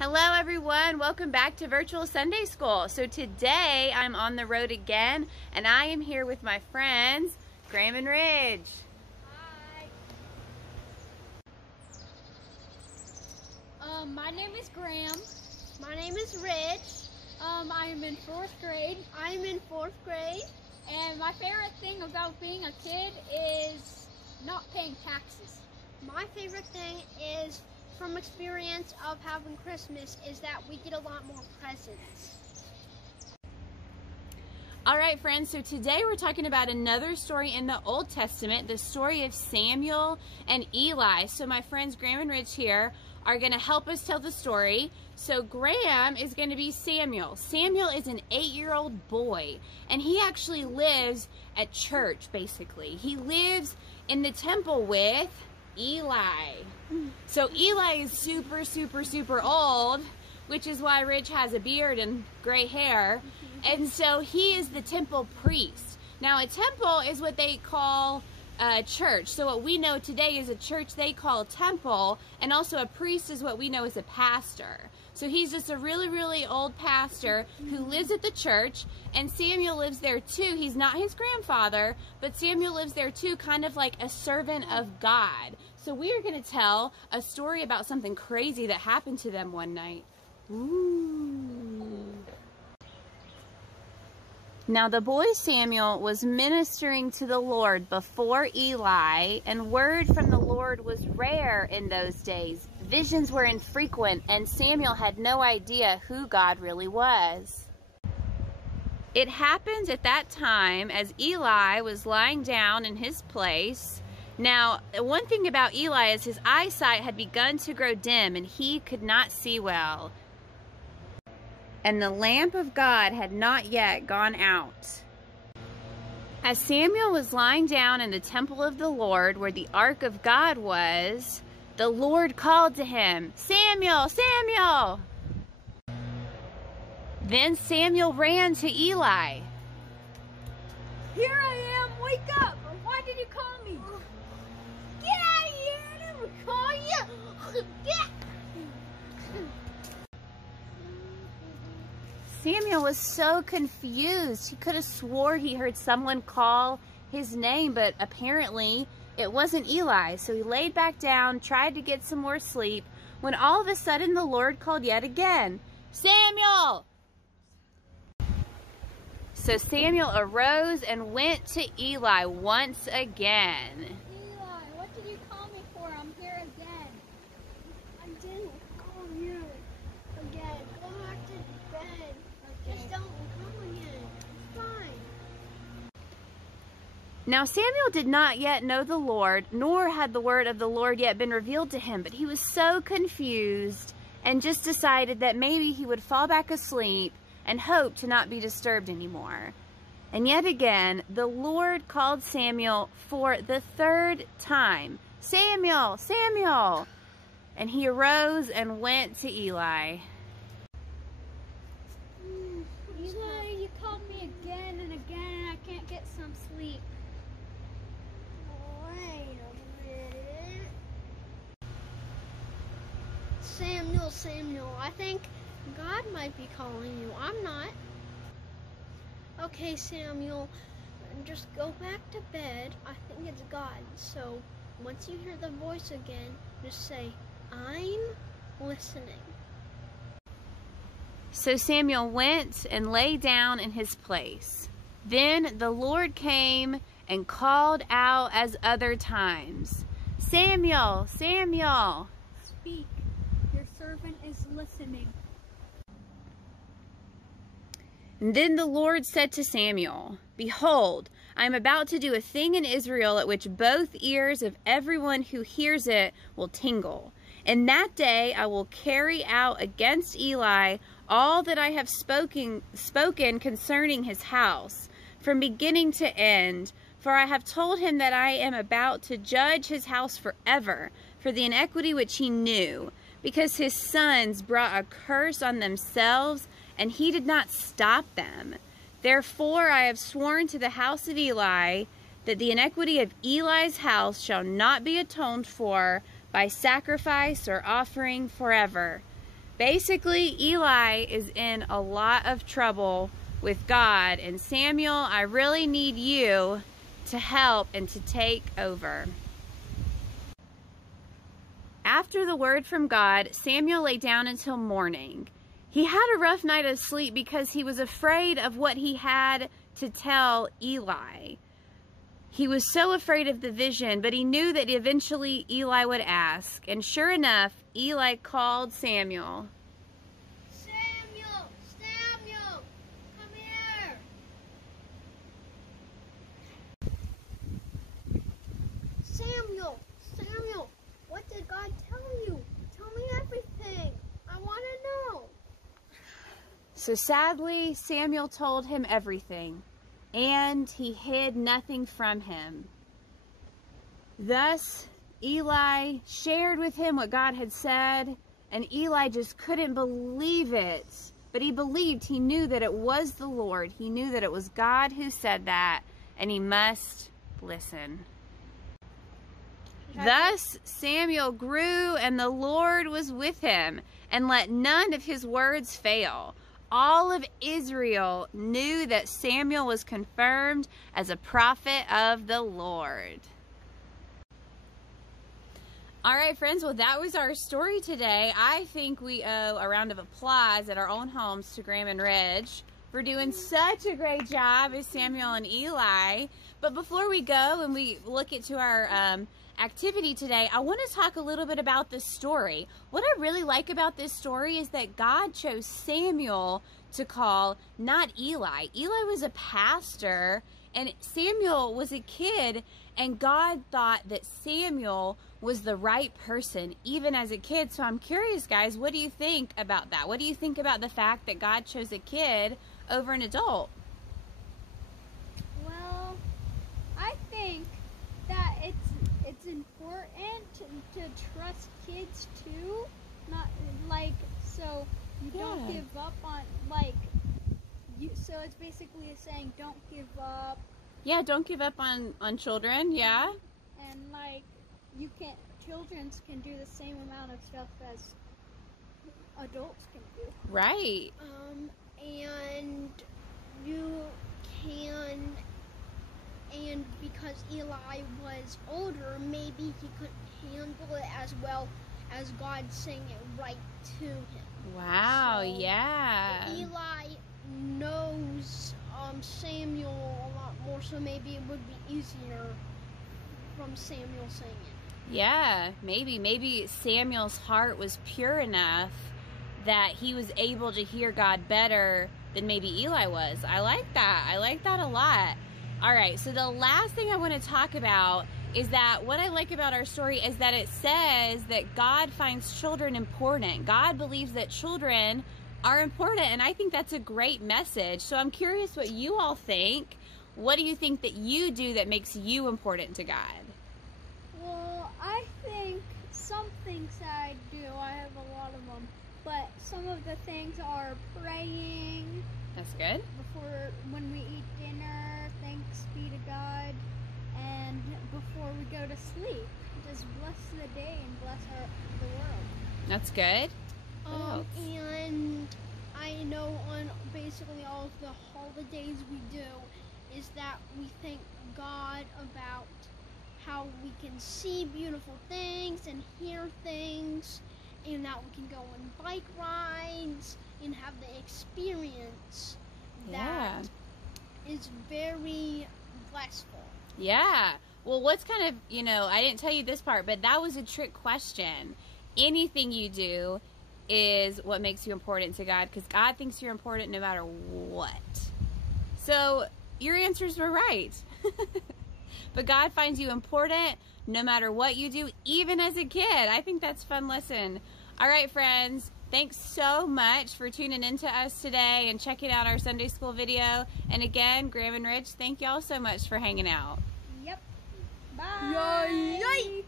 Hello everyone, welcome back to Virtual Sunday School. So today I'm on the road again and I am here with my friends, Graham and Ridge. Hi. My name is Graham. My name is Ridge. I am in 4th grade. I'm in 4th grade. And my favorite thing about being a kid is not paying taxes. My favorite thing is, from experience of having Christmas, is that we get a lot more presents. Alright friends, so today we're talking about another story in the Old Testament, the story of Samuel and Eli. So my friends Graham and Ridge here are going to help us tell the story. So Graham is going to be Samuel. Samuel is an 8-year-old boy, and he actually lives at church, basically. He lives in the temple with Eli. So Eli is super old, which is why Ridge has a beard and gray hair. And so he is the temple priest. Now a temple is what they call a church. So what we know today is a church they call a temple, and also a priest is what we know as a pastor. So he's just a really old pastor who lives at the church, and Samuel lives there too. He's not his grandfather, but Samuel lives there too, kind of like a servant of God. So we are going to tell a story about something crazy that happened to them one night. Ooh. Now the boy Samuel was ministering to the Lord before Eli, and word from the Lord was rare in those days. Visions were infrequent, and Samuel had no idea who God really was. It happened at that time as Eli was lying down in his place. Now, one thing about Eli is his eyesight had begun to grow dim, and he could not see well. And the lamp of God had not yet gone out. As Samuel was lying down in the temple of the Lord, where the ark of God was, the Lord called to him, "Samuel, Samuel!" Then Samuel ran to Eli. Here I am, wake up! Why did you call me? Get out of here! I never call you! Get! Samuel was so confused. He could have swore he heard someone call his name, but apparently it wasn't Eli. So he laid back down, tried to get some more sleep, when all of a sudden the Lord called yet again, "Samuel!" So Samuel arose and went to Eli once again. Eli, what did you call me for? I'm here again. I didn't call you again. Go back to bed. Okay. Just don't come again. It's fine. Now Samuel did not yet know the Lord, nor had the word of the Lord yet been revealed to him, but he was so confused and just decided that maybe he would fall back asleep and hope to not be disturbed anymore. And yet again, the Lord called Samuel for the 3rd time, "Samuel, Samuel!" And he arose and went to Eli. Eli, you called me again and again, and I can't get some sleep. Wait a minute. Samuel, Samuel, I think God might be calling you. I'm not. Okay, Samuel, just go back to bed. I think it's God. So once you hear the voice again, just say, "I'm listening." So Samuel went and lay down in his place. Then the Lord came and called out as other times, "Samuel, Samuel!" Speak, your servant is listening. And then the Lord said to Samuel, "Behold, I am about to do a thing in Israel at which both ears of everyone who hears it will tingle. In that day I will carry out against Eli all that I have spoken concerning his house, from beginning to end. For I have told him that I am about to judge his house forever for the iniquity which he knew, because his sons brought a curse on themselves, and he did not stop them. Therefore I have sworn to the house of Eli that the iniquity of Eli's house shall not be atoned for by sacrifice or offering forever. Basically, Eli is in a lot of trouble with God, and Samuel, I really need you to help and to take over. After the word from God, Samuel lay down until morning. He had a rough night of sleep because he was afraid of what he had to tell Eli. He was so afraid of the vision, but he knew that eventually Eli would ask. And sure enough, Eli called Samuel. Samuel! Samuel! Come here! Samuel! Samuel! What did God tell you? Tell me everything. I want to know. So sadly, Samuel told him everything, and he hid nothing from him. Thus, Eli shared with him what God had said, and Eli just couldn't believe it. But he believed, he knew that it was the Lord. He knew that it was God who said that, and he must listen. Thus Samuel grew, and the Lord was with him, and let none of his words fail. All of Israel knew that Samuel was confirmed as a prophet of the Lord. All right, friends, well, that was our story today. I think we owe a round of applause at our own homes to Graham and Ridge for doing such a great job as Samuel and Eli. But before we go and we look into our activity today, I want to talk a little bit about this story. What I really like about this story is that God chose Samuel to call, not Eli. Eli was a pastor and Samuel was a kid, and God thought that Samuel was the right person even as a kid. So I'm curious, guys, what do you think about that? What do you think about the fact that God chose a kid over an adult? Well, I think that it's important to trust kids too, not like, so you don't give up on, like, you, so it's basically saying don't give up. Yeah, don't give up on children. Yeah. And like, children can do the same amount of stuff as adults can do. Right. And you can, and because Eli was older, maybe he couldn't handle it as well as God saying it right to him. Wow, So, yeah. Eli knows Samuel a lot more, so maybe it would be easier from Samuel saying it. Yeah, maybe Samuel's heart was pure enough that he was able to hear God better than maybe Eli was. I like that. I like that a lot. All right, so the last thing I want to talk about is that what I like about our story is that it says that God finds children important. God believes that children are important, and I think that's a great message. So I'm curious what you all think. What do you think that you do that makes you important to God? Well, I think some things I do, I have a lot of them, but some of the things are praying. That's good. When we eat dinner, thanks be to God, and before we go to sleep, just bless the day and bless the world. That's good. And I know on basically all of the holidays we do is that we thank God about how we can see beautiful things and hear things, and that we can go on bike rides and have the experience that is very blissful. Yeah. Well, what's kind of, I didn't tell you this part, but that was a trick question. Anything you do is what makes you important to God, because God thinks you're important no matter what. So your answers were right. But God finds you important no matter what you do, even as a kid. I think that's a fun lesson. All right, friends. Thanks so much for tuning in to us today and checking out our Sunday school video. And again, Graham and Rich, thank y'all so much for hanging out. Yep. Bye. Yay!